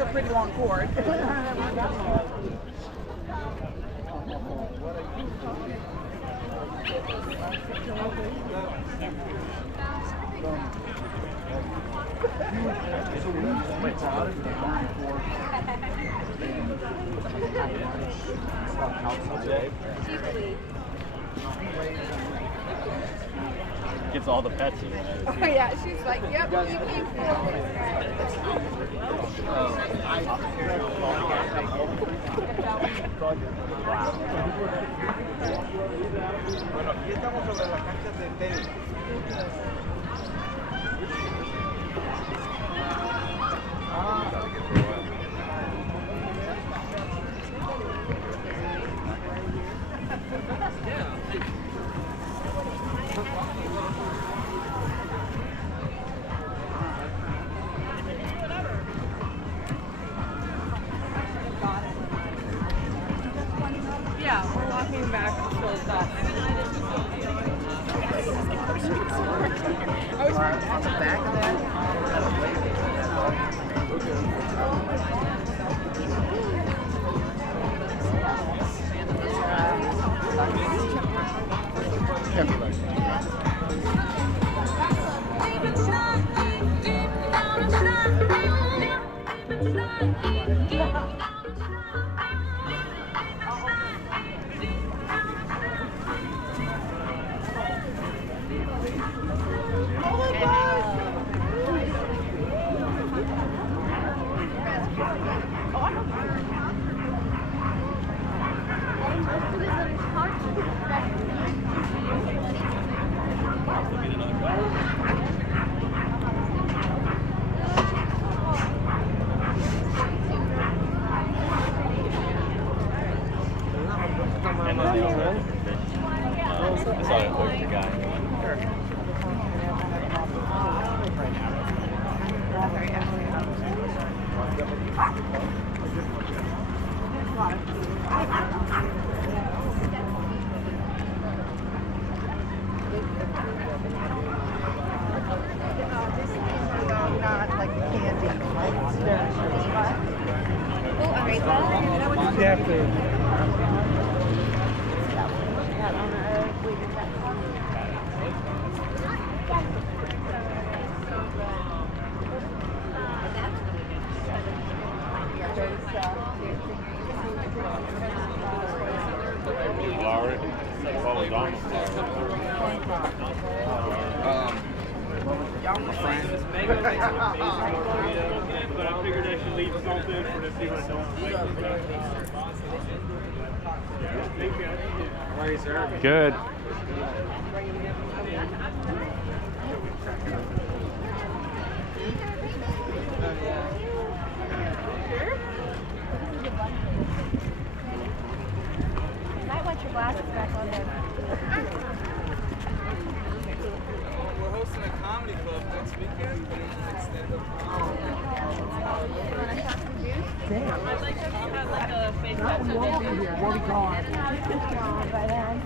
have a pretty long cord. Gets all the pets in Oh yeah, she's like, yep, you can't feel Bueno, aquí estamos sobre las canchas de tenis. Yeah, we're walking back to the stop. On the back of that, I saw an oyster guy. Not like candy. you have to. But I figured I should leave something for the people that don't. Good. You might want your glasses back on there. We're hosting a comedy club next weekend. Damn. I'd like to have like a face That one won't be here. We'll be gone. gone by then.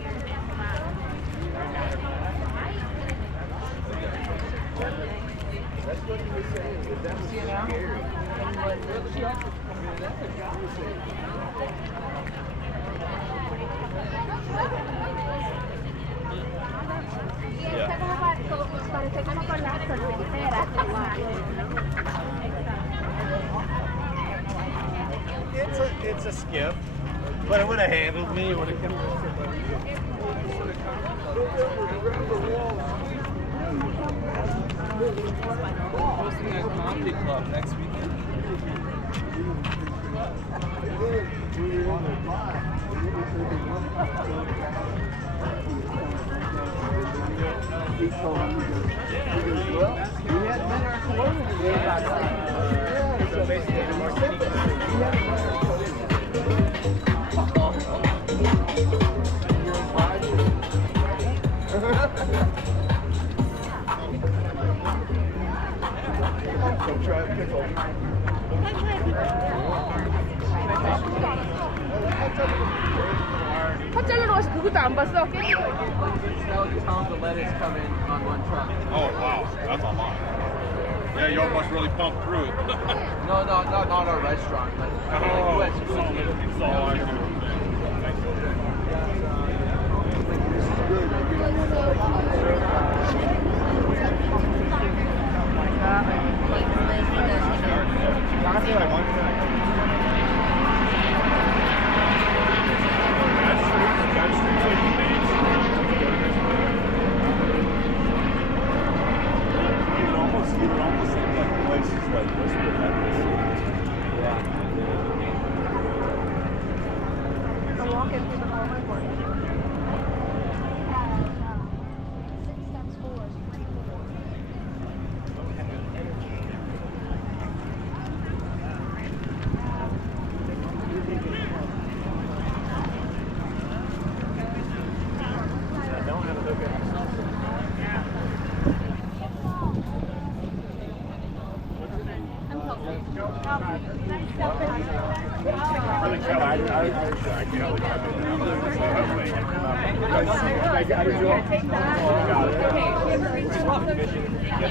That's what he was saying. But that was scary. Está como parece como con las tormenteras. It's a skiff, but it would have handled me. It would have kept hosting a comedy club next weekend. So basically, the more 팥 자르러 가서 그것도 안 봤어? Tons of lettuce come in on one truck. Oh wow, that's a lot. Yeah, you almost really pumped through it. No, not our restaurant. Like, Oh, like you went it's all I do. You would almost think like places like this would have this. I'm walking through the whole airport.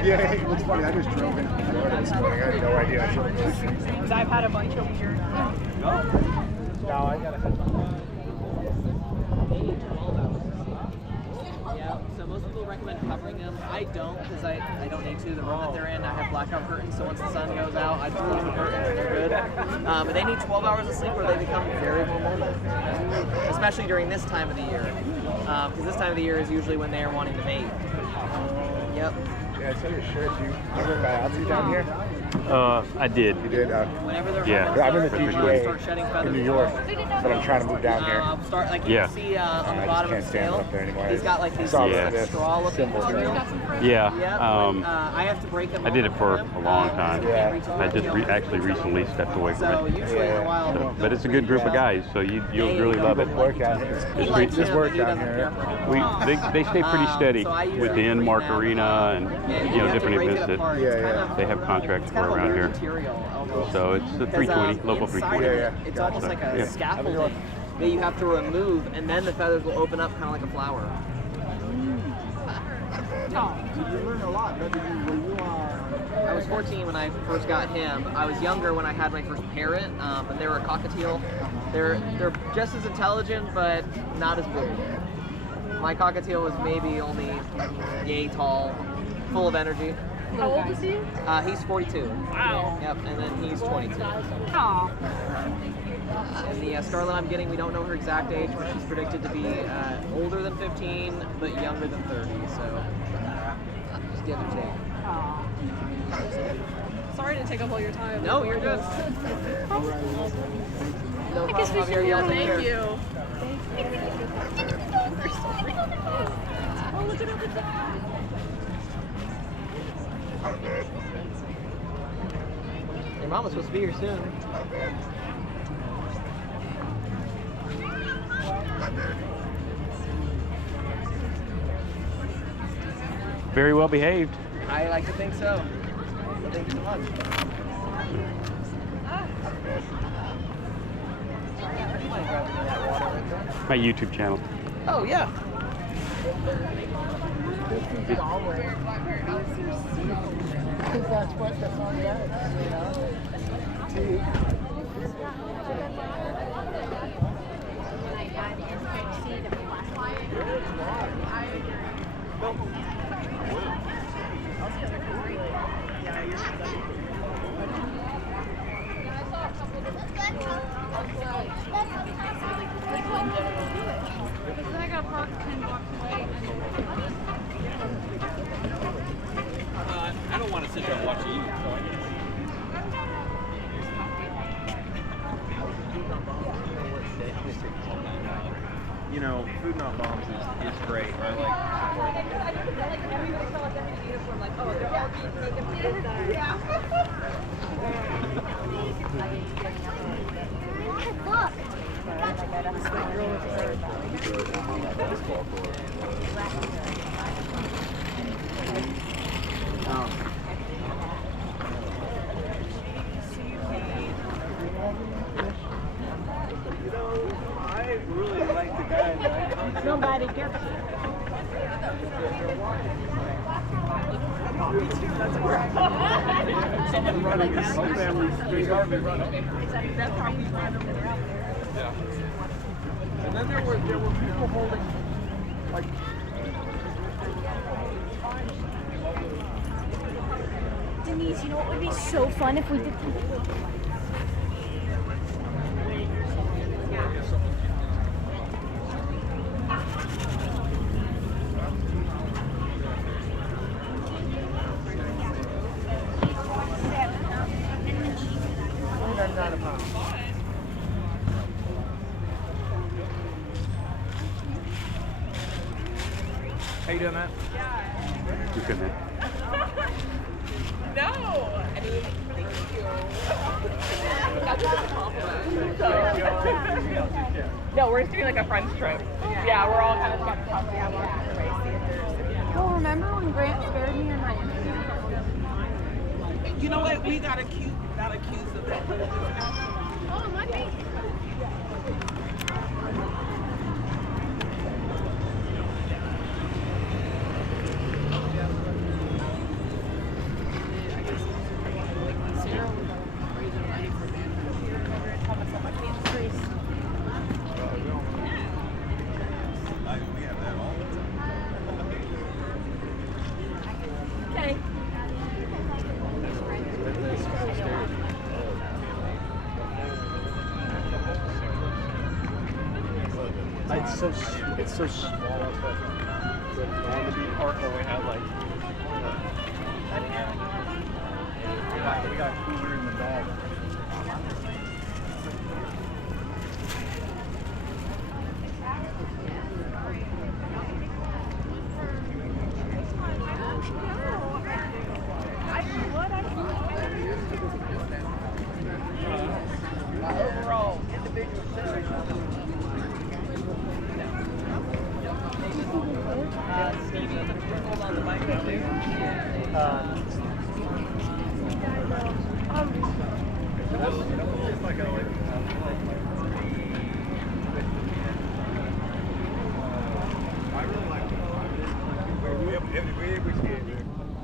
Yeah, it's funny. I just drove in Florida this morning. I had no idea. I drove 2 streets. Because I've had a bunch of weird. No, I gotta head. Yeah, so most people recommend covering them. I don't because I don't need to. The room that they're in, I have blackout curtains, so once the sun goes out, I close the curtains and they're good. But they need 12 hours of sleep or they become very normal, especially during this time of the year. Because this time of the year is usually when they are wanting to mate. Yep. Yeah, I saw your shirt. You ever biopsy down here? I did. You did? Whenever they're Yeah. home, I'm in the they GTA start shedding feathers. in New York, but I'm trying to move down here. Start like you Yeah. can see on the I bottom just of the can't stand scale. up there anymore. He's got like these Saw Yeah. this straw looking symbol. material. Yeah. Yeah, I have to break them. I did it open for them, a long because time. you can't reach Yeah. I just actually recently stepped away So from it. usually in a while, So, but it's a good group of guys, so you'll really love it. Workout. He likes This him, but work he down doesn't here. care for him. They stay pretty steady So I usually within bring Mark that, Arena and and you know have to different break it events that apart. Yeah, It's yeah. kind of- they have contracts it's for kind of a around weird here. material almost. So it's the 320, local inside 320. of it, Yeah, yeah. It's almost like a Yeah. scaffolding that you have to remove, and then the feathers will open up kind of like a flower. I was 14 when I first got him. I was younger when I had my first parrot, and they were a cockatiel. They're just as intelligent, but not as big. My cockatiel was maybe only yay tall, full of energy. How old is he? He's 42. Wow. Yep, and then he's 22. Aw. And the Scarlet I'm getting, we don't know her exact age, but she's predicted to be older than 15, but younger than 30. So just give or take. Aw. Sorry to take up all your time. No, you're good. No I guess we problem, should Javier. Y'all take Thank care. you. Oh, look at all the dogs. Your mama's supposed to be here soon. Very well behaved. I like to think so. Thank you so much. My YouTube channel. Oh, yeah. Because that's what the song does, you know? Because I got parked 10 blocks away. I don't want to sit there and watch you. You know, Food Not Bombs is great. I like I really like the guy that Nobody gets it. Some of the running is whole families, they hardly run it. That's how we run over there. Yeah. And then there were people holding like Denise, you know what would be so fun if we did. How you doing, Matt? You couldn't. No. I mean, thank you. No, we're just doing like a friends trip. Yeah, we're all kind of got to talk about Oh, remember when Grant spared me on my You know what? We got accused of that. Oh, my face. Okay. It's so small. But Normandy Park where we had like we got a cooler in the back. Overall, individual series. Stevie, hold on the mic too.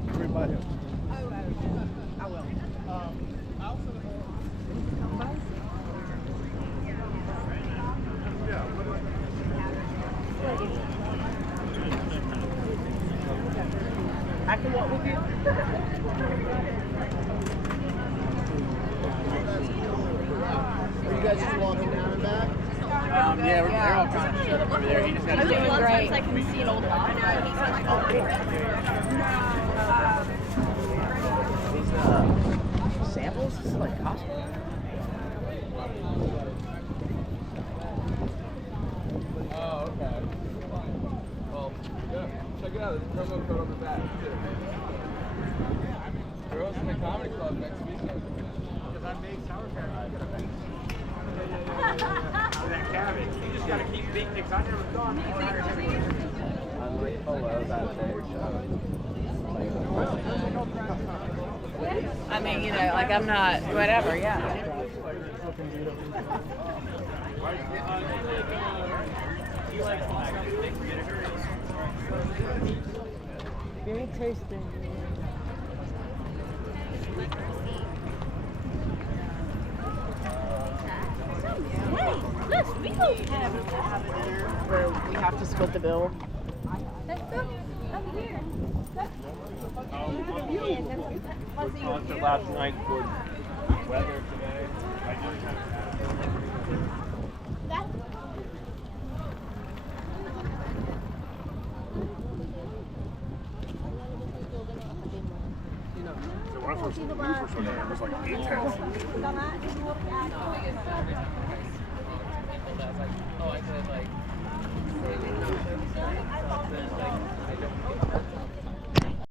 Everybody. I will. I can walk with you. Are you guys just walking down and back? Yeah, they're all kind of shut up over there. He just got to doing great. I can see an old dog. These samples? This is like Costco. Oh, okay. Well, yeah, check it out. There's a promo code on the back. We're hosting the comedy club next weekend. Because I made sauerkraut. That cabbage. You just gotta keep beating it. I never thought. I'm like below that there. I mean, you know, like I'm not, whatever, yeah. Very tasty. Where we have to split the bill. Concert last night, good weather today. So when I first moved for so it was like 8 tenths. Oh, I could like.